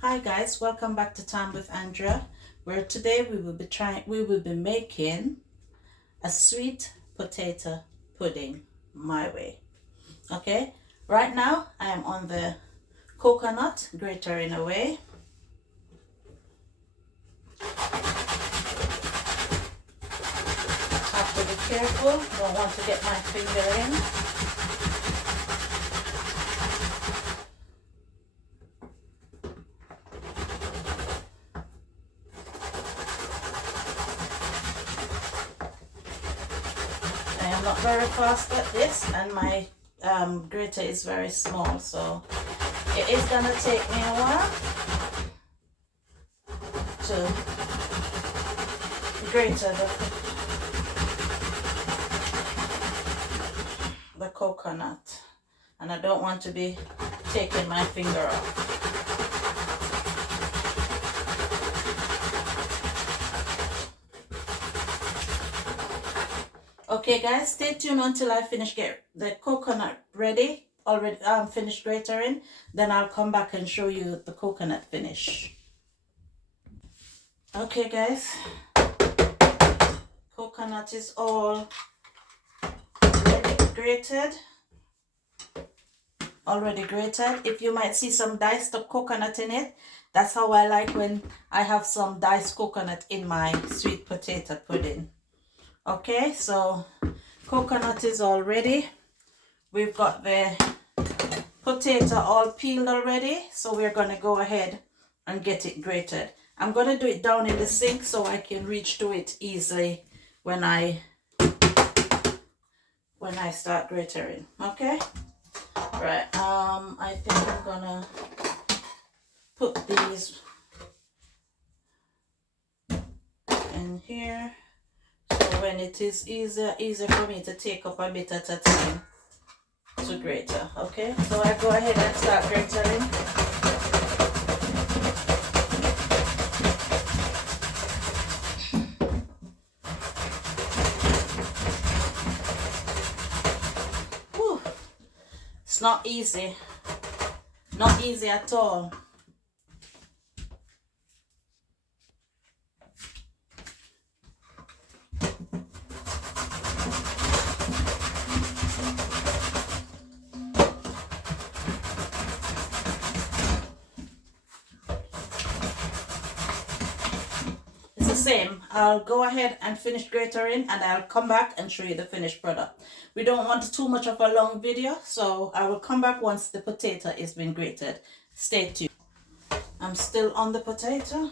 Hi guys, welcome back to Time with Andrea, where today we will be making a sweet potato pudding my way. Okay, right now I am on the coconut grater in a way. Have to be careful, don't want to get my finger in. I am not very fast at this, and my grater is very small, so it is gonna take me a while to grate the coconut, and I don't want to be taking my finger off. Okay guys, stay tuned until I finish get the coconut ready, already finished gratering, then I'll come back and show you the coconut finish. Okay guys, coconut is all already grated. If you might see some diced up coconut in it, that's how I like when I have some diced coconut in my sweet potato pudding. Okay, so coconut is all ready. We've got the potato all peeled already, so we're going to go ahead and get it grated. I'm going to do it down in the sink so I can reach to it easily when I start grating. Okay, right. I think I'm gonna put these in here, so when it is easier for me to take up a bit at a time to grate. Okay, so I go ahead and start grating. Whew. It's not easy at all. Same. I'll go ahead and finish grating, and I'll come back and show you the finished product. We don't want too much of a long video, so I will come back once the potato is been grated. Stay tuned. I'm still on the potato.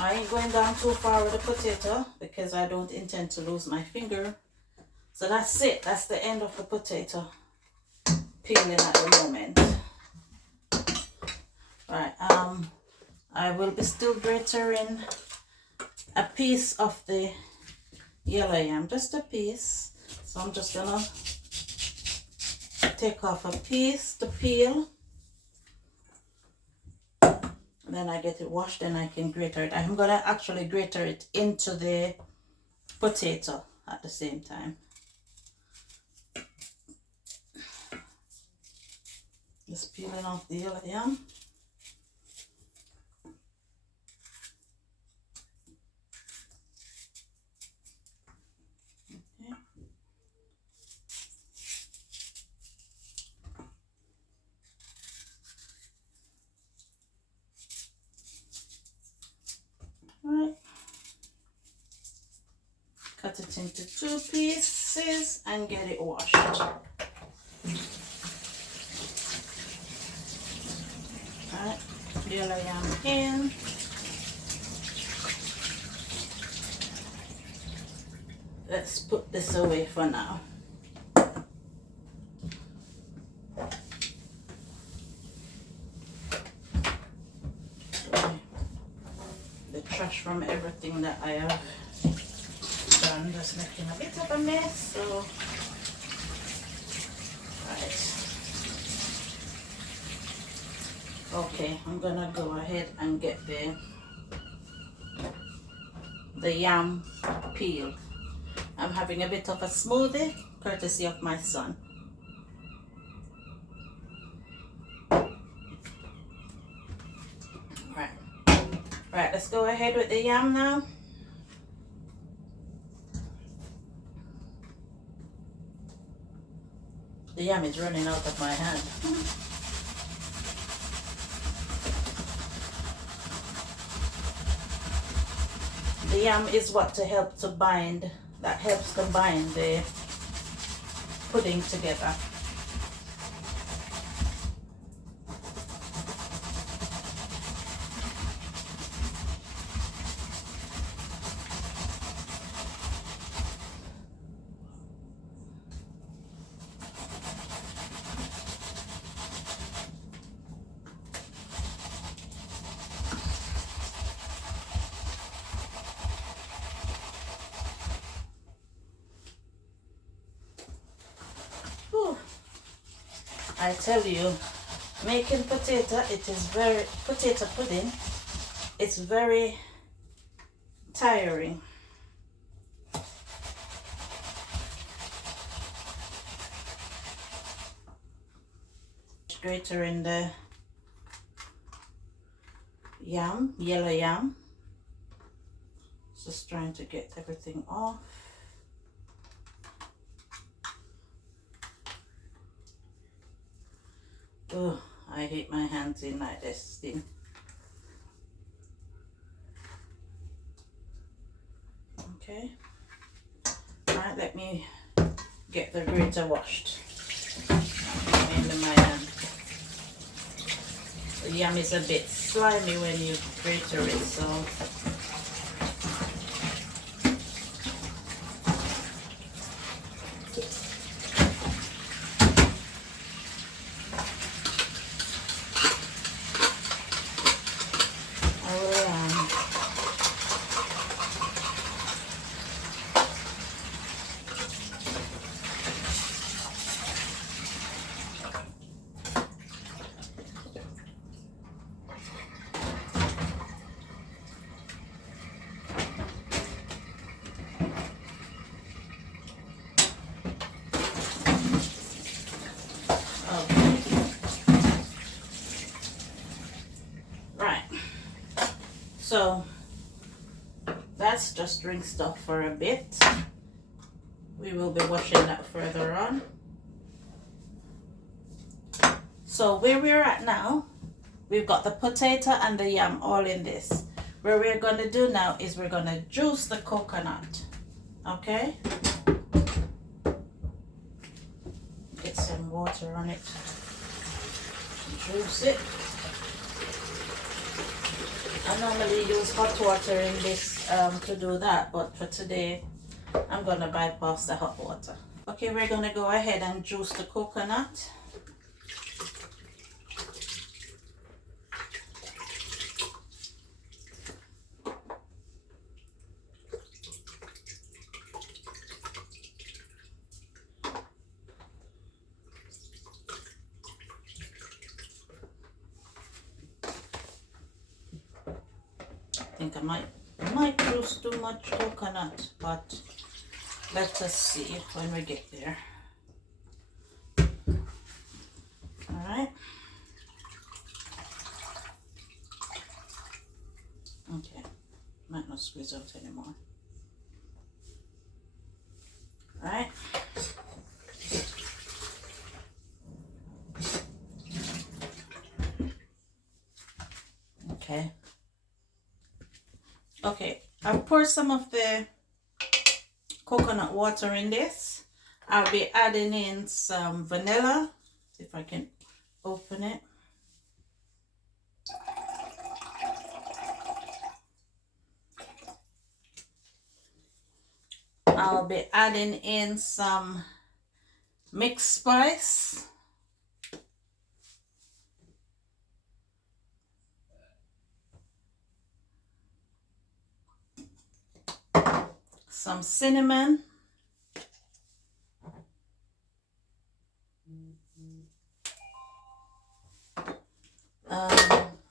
I ain't going down too far with the potato because I don't intend to lose my finger. So that's it. That's the end of the potato peeling at the moment. Right. I will be still grating a piece of the yellow yam, just a piece. So I'm just gonna take off a piece to peel. Then I get it washed and I can grate it. I'm gonna actually grate it into the potato at the same time. Just peeling off the yellow yam. Okay. Right. Cut it into 2 pieces and get it washed. Alright, yellow yam in. Let's put this away for now. The trash from everything that I have done just making a bit of a mess, so Okay, I'm gonna go ahead and get the yam peel. I'm having a bit of a smoothie courtesy of my son. Right, let's go ahead with the yam now. The yam is running out of my hand. The yam is what helps to bind the pudding together. Whew. I tell you, making potato pudding, it's very tiring. Grater in the yam, yellow yam. Just trying to get everything off. Oh, I hate my hands in like this thing. Okay. Alright, let me get the grater washed. Into my hand. The yam is a bit slimy when you grater it, so so that's just rinsed off for a bit. We will be washing that further on. So where we're at now, we've got the potato and the yam all in this. What we're going to do now is we're going to juice the coconut. Okay? Get some water on it. Juice it. I normally use hot water in this to do that, but for today I'm going to bypass the hot water. Okay, we're going to go ahead and juice the coconut. I think I might use too much coconut, but let us see when we get there. All right. Okay, might not squeeze out anymore. All right. Okay. Okay, I've poured some of the coconut water in this. I'll be adding in some vanilla. See if I can open it. I'll be adding in some mixed spice. Some cinnamon.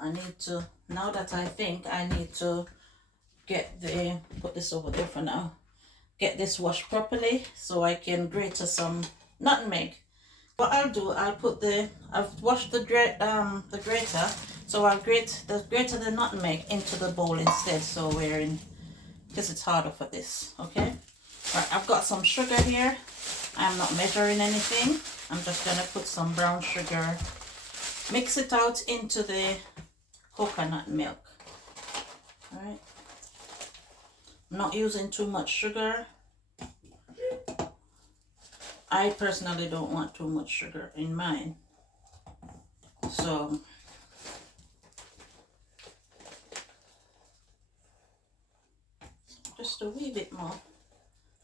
I need to, now that I think I need to get the, put this over there for now, get this washed properly so I can grate some nutmeg. What I'll do, I'll put the, I've washed the grater, so I'll grate the nutmeg into the bowl instead, so we're in, because it's harder for this, okay? Right, I've got some sugar here. I'm not measuring anything. I'm just gonna put some brown sugar, mix it out into the coconut milk. All right, I'm not using too much sugar. I personally don't want too much sugar in mine, so just a wee bit more.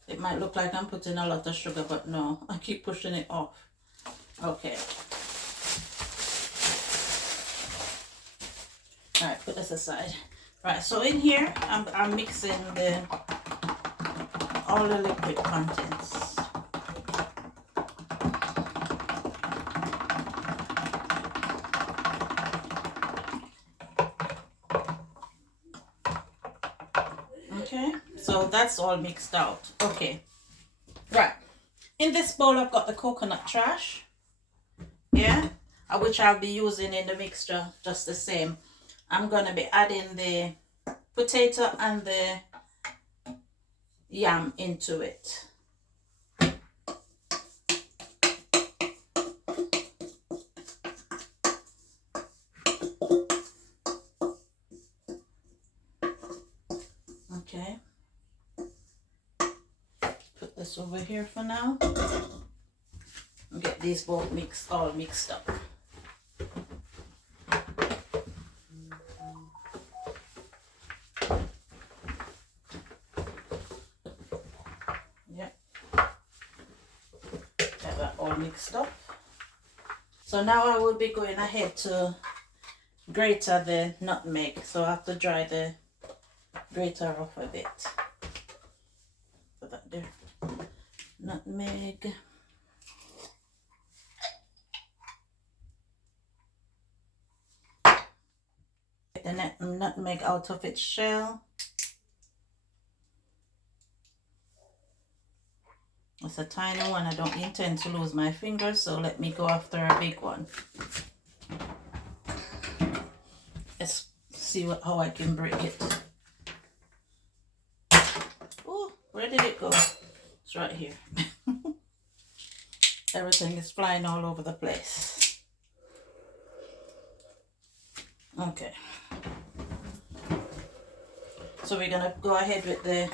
It might look like I'm putting a lot of sugar, but no, I keep pushing it off. Okay. All right, put this aside. Right, so in here, I'm mixing all the liquid contents. Okay, so that's all mixed out. Okay, right. In this bowl, I've got the coconut trash. Yeah, which I'll be using in the mixture just the same. I'm going to be adding the potato and the yam into it. Okay. Put this over here for now. And get these both all mixed up. Yep. Get that all mixed up. So now I will be going ahead to grate the nutmeg. So I have to dry the grater off a bit. Put that there. Nutmeg. Get the nutmeg out of its shell. It's a tiny one. I don't intend to lose my fingers, so let me go after a big one. Let's see how I can break it. Oh, where did it go? It's right here. Everything is flying all over the place. Okay. So we're gonna go ahead with the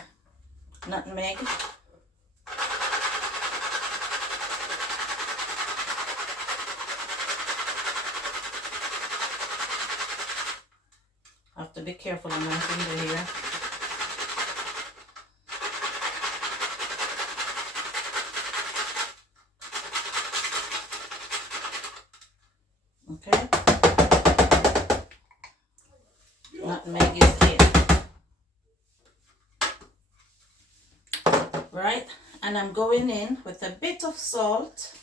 nutmeg. I have to be careful on my finger here. Okay. Nutmeg is in. Right, and I'm going in with a bit of salt.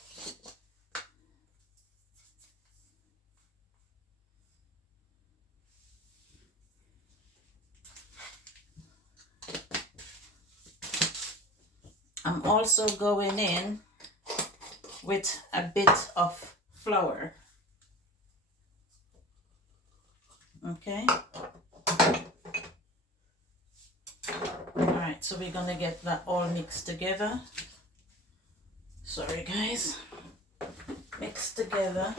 I'm also going in with a bit of flour. Okay. Alright, so we're gonna get that all mixed together. Sorry guys. Mixed together.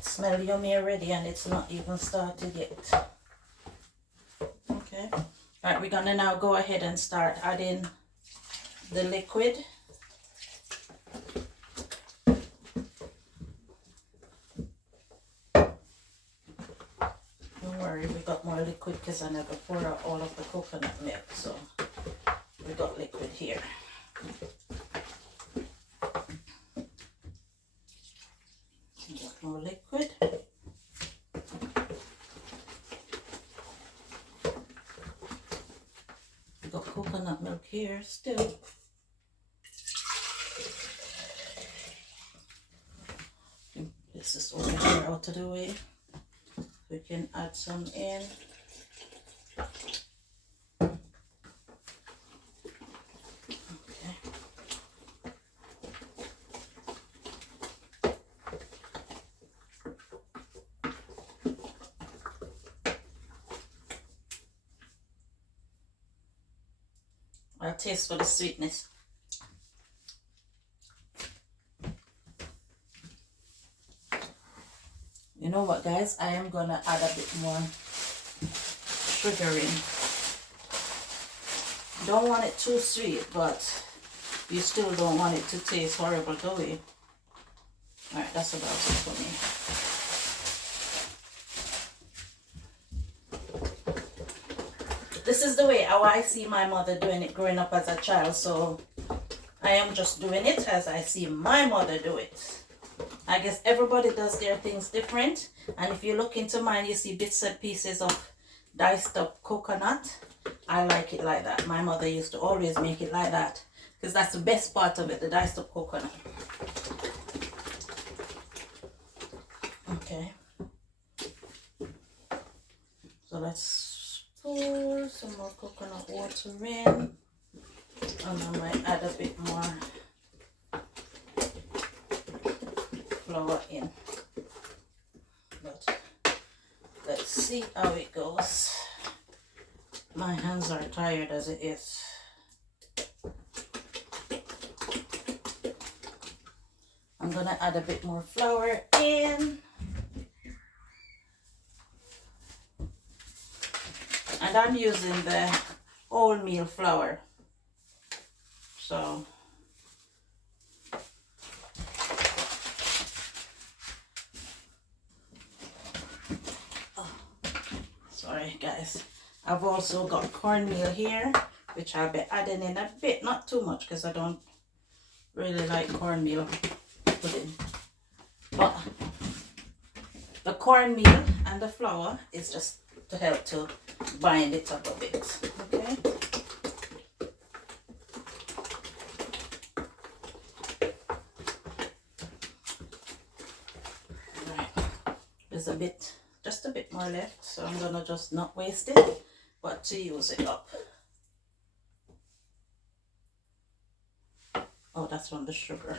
Smell yummy already and it's not even started yet. Okay. Alright, we're gonna now go ahead and start adding the liquid. Don't worry, we got more liquid because I never poured out all of the coconut milk, so we got liquid here. Got more liquid. We got coconut milk here still. out of the way. We can add some in. Okay. I'll taste for the sweetness. You know what, guys? I am gonna add a bit more sugar in. Don't want it too sweet, but you still don't want it to taste horrible, do you? Alright, that's about it for me. This is the way how I see my mother doing it growing up as a child, so I am just doing it as I see my mother do it. I guess everybody does their things different, and if you look into mine, you see bits and pieces of diced up coconut. I like it like that. My mother used to always make it like that because that's the best part of it, the diced up coconut. Okay, so let's pour some more coconut water in, and I might add a bit more flour in, but let's see how it goes. My hands are tired as it is. I'm gonna add a bit more flour in, and I'm using the wholemeal flour, so sorry guys. I've also got cornmeal here, which I'll be adding in a bit, not too much because I don't really like cornmeal pudding. But the cornmeal and the flour is just to help to bind it up a bit, okay? Right. There's a bit, just a bit more left, so I'm gonna just not waste it, but to use it up. Oh, that's from the sugar.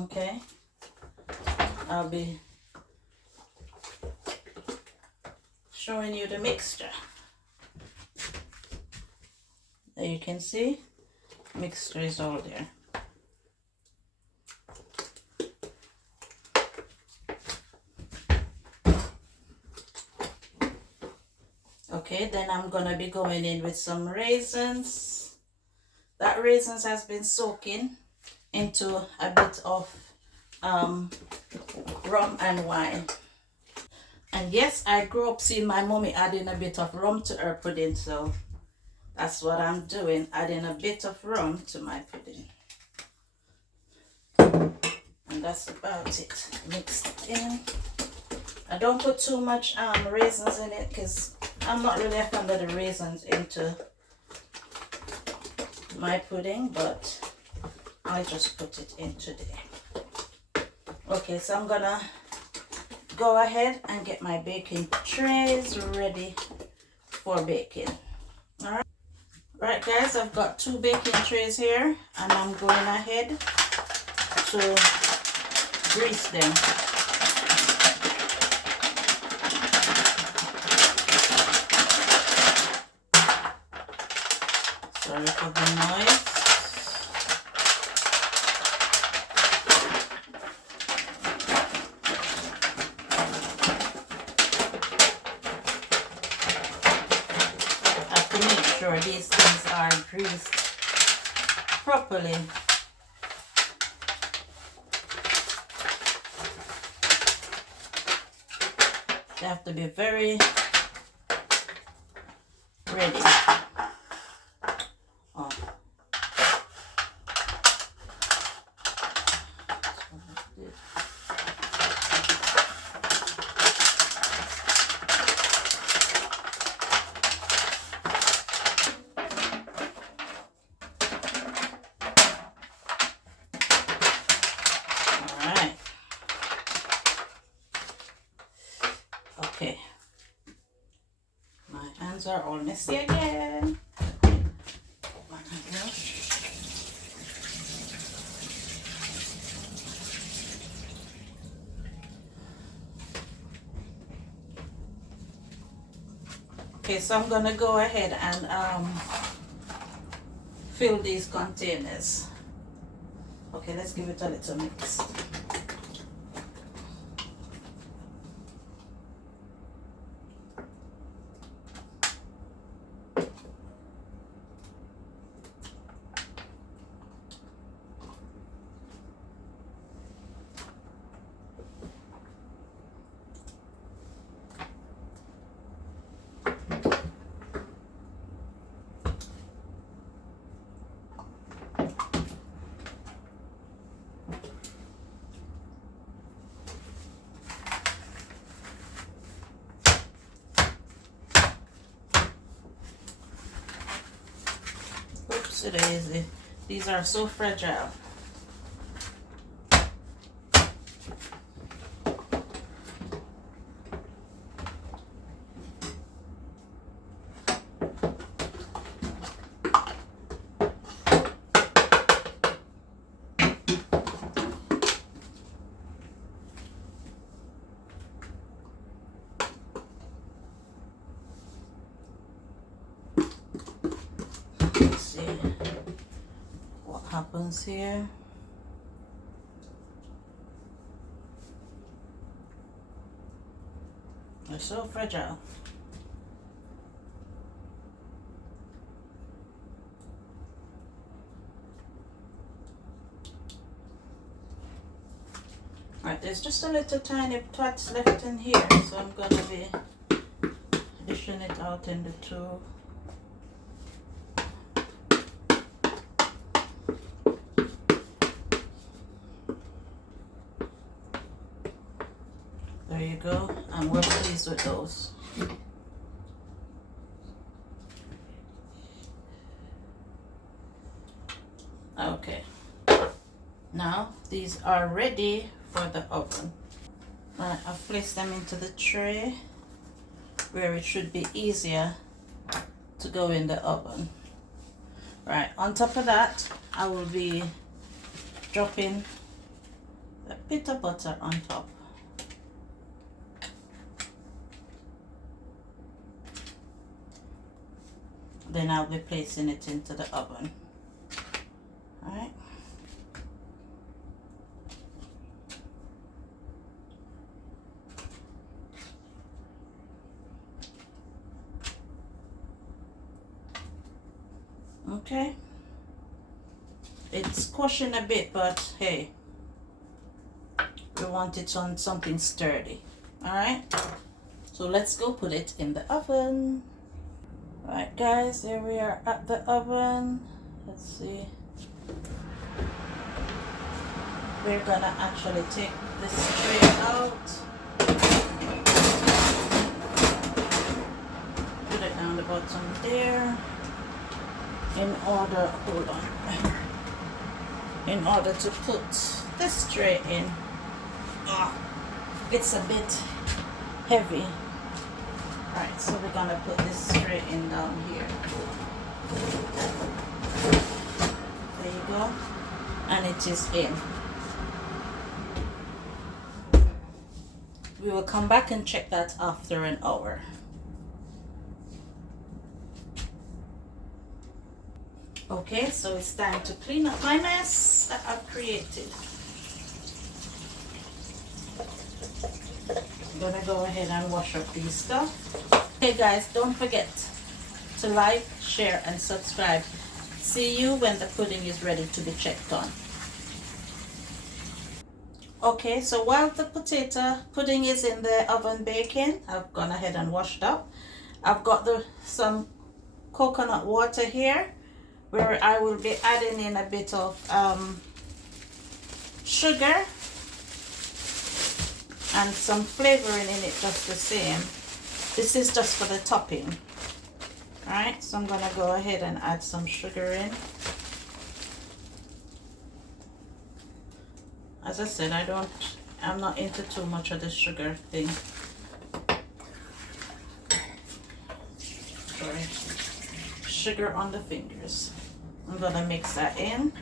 Okay, I'll be showing you the mixture. There you can see, mixture is all there. Okay, then I'm gonna be going in with some raisins. That raisins has been soaking into a bit of rum and wine. And yes, I grew up seeing my mommy adding a bit of rum to her pudding, so that's what I'm doing, adding a bit of rum to my pudding. And that's about it. Mix it in. I don't put too much raisins in it because I'm not really a fan of the raisins into my pudding, but I just put it in today. Okay, so I'm gonna go ahead and get my baking trays ready for baking. All right. Right guys, I've got 2 baking trays here, and I'm going ahead to grease them. Sorry for the noise. I have to make sure these things are greased properly. They have to be very ready. Oh. hands are all messy again. Okay, so I'm gonna go ahead and fill these containers. Okay, let's give it a little mix. Oops, daisy. These are so fragile. Let's see what happens here. They're so fragile. Alright, there's just a little tiny twats left in here, so I'm gonna be dishing it out in the tube. There you go, and we're pleased with those. Okay, now these are ready for the oven. Right, I've placed them into the tray where it should be easier to go in the oven. Right, on top of that, I will be dropping a bit of butter on top. Then I'll be placing it into the oven. All right. Okay. It's squashing a bit, but hey, we want it on something sturdy. All right. So let's go put it in the oven. Right guys, here we are at the oven. Let's see. We're gonna actually take this tray out. Put it down the bottom there. In order, hold on. In order to put this tray in. Oh, it's a bit heavy. Alright, so we're gonna put this tray in down here. There you go. And it is in. We will come back and check that after an hour. Okay, so it's time to clean up my mess that I've created. I'm gonna go ahead and wash up these stuff. Hey guys, don't forget to like, share and subscribe. See you when the pudding is ready to be checked on. Okay, so while the potato pudding is in the oven baking, I've gone ahead and washed up. I've got some coconut water here where I will be adding in a bit of sugar and some flavoring in it just the same. This is just for the topping. Alright, so I'm gonna go ahead and add some sugar in. As I said, I'm not into too much of the sugar thing. sugar on the fingers. I'm gonna mix that in.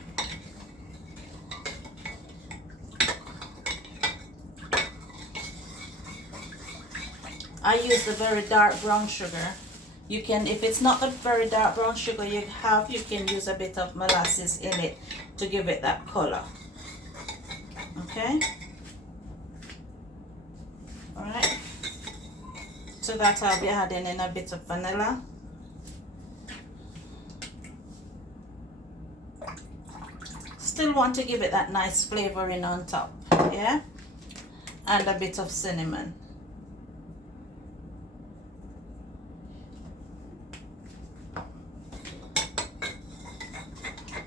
I use the very dark brown sugar. You can, if it's not the very dark brown sugar you have, you can use a bit of molasses in it to give it that color. Okay. All right. So that I'll be adding in a bit of vanilla. Still want to give it that nice flavoring on top, yeah? And a bit of cinnamon.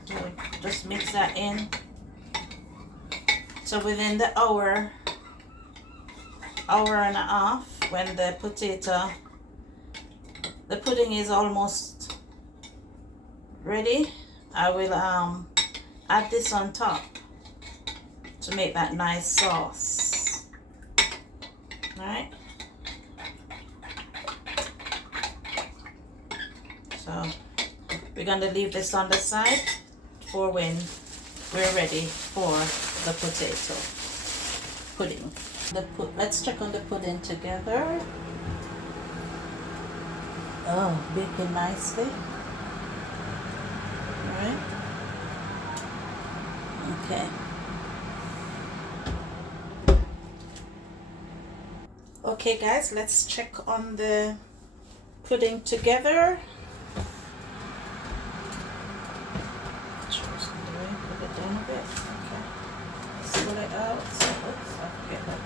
So just mix that in. So within the hour and a half, when the pudding is almost ready, I will add this on top to make that nice sauce. All right. So we're going to leave this on the side for when we're ready for the potato pudding. Let's check on the pudding together. Oh, baking nicely. All right. Okay. Okay guys, let's check on the pudding together. Put it down a bit. Okay. Pull it out. Oops, I forget that.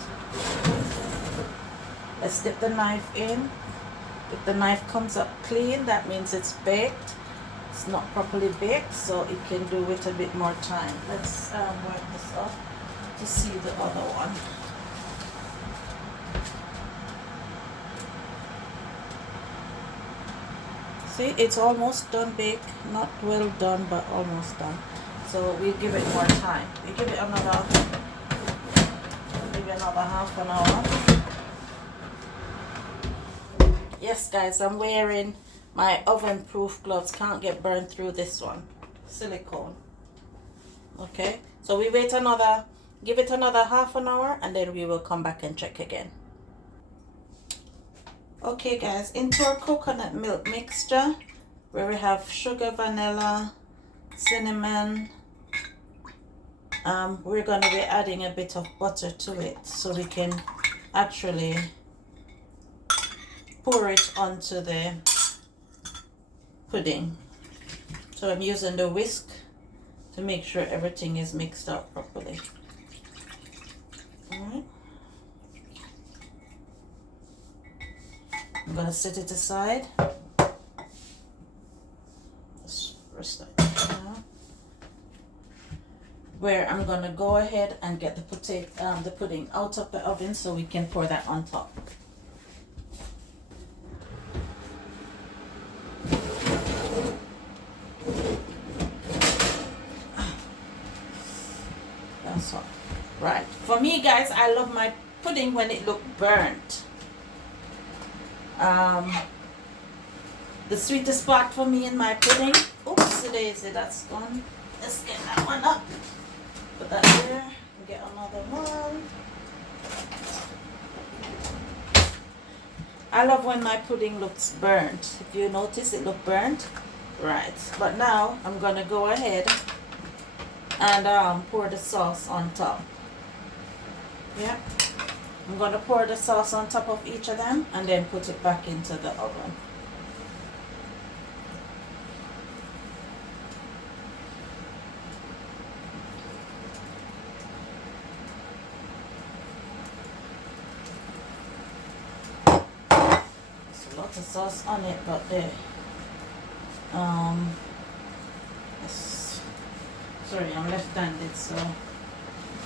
Let's dip the knife in. If the knife comes up clean, that means it's baked. It's not properly baked, so it can do with a bit more time. Let's wipe this off to see the other one. See, it's almost done baked. Not well done, but almost done. So we give it more time. We give it another half an hour. Yes guys, I'm wearing my oven proof gloves. Can't get burned through this one. Silicone. Okay, so we wait give it another half an hour, and then we will come back and check again. Okay guys, into our coconut milk mixture, where we have sugar, vanilla, cinnamon, we're going to be adding a bit of butter to it so we can actually pour it onto the pudding. So I'm using the whisk to make sure everything is mixed up properly. Alright. I'm going to set it aside. Let's rest that now. Where I'm going to go ahead and get the pudding out of the oven so we can pour that on top. That's all. Right. For me, guys, I love my pudding when it looks burnt. The sweetest part for me in my pudding. Oops, daisy, that's gone. Let's get that one up. Put that there and get another one. I love when my pudding looks burnt. If you notice, it looks burnt. Right. But now I'm gonna go ahead and pour the sauce on top. Yeah. I'm going to pour the sauce on top of each of them and then put it back into the oven. There's a lot of sauce on it, but sorry, I'm left-handed, so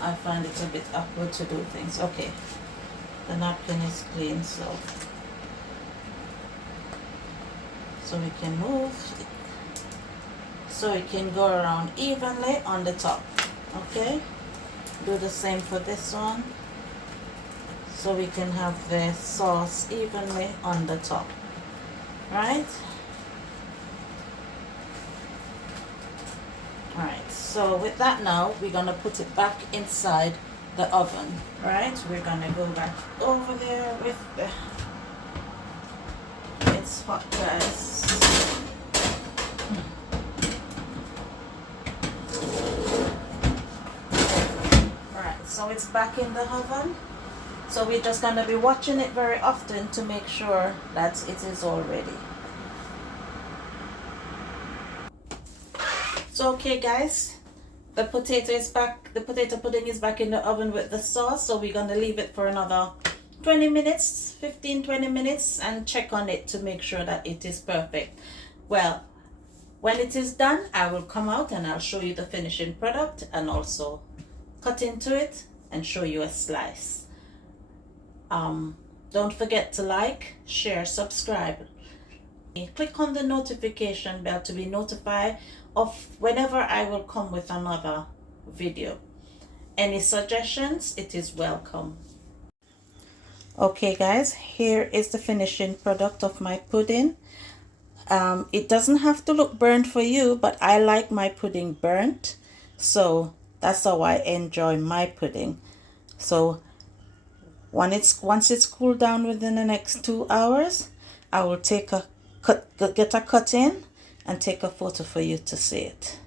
I find it a bit awkward to do things. Okay. The napkin is clean, so we can move, so it can go around evenly on the top. Okay, do the same for this one, so we can have the sauce evenly on the top. Right, Alright, so with that now, we're gonna put it back inside the oven. Right, we're gonna go back over there with the, it's hot guys. Alright, so it's back in the oven. So we're just gonna be watching it very often to make sure that it is all ready. So okay guys, the potato is back, the potato pudding is back in the oven with the sauce, so we're going to leave it for another 20 minutes, 15-20 minutes, and check on it to make sure that it is perfect. Well, when it is done, I will come out and I'll show you the finishing product and also cut into it and show you a slice. Don't forget to like, share, subscribe. Click on the notification bell to be notified of whenever I will come with another video. Any suggestions, it is welcome. Okay guys, here is the finishing product of my pudding. It doesn't have to look burnt for you, but I like my pudding burnt, so that's how I enjoy my pudding. So once it's cooled down within the next 2 hours, I will take a get a cut in and take a photo for you to see it.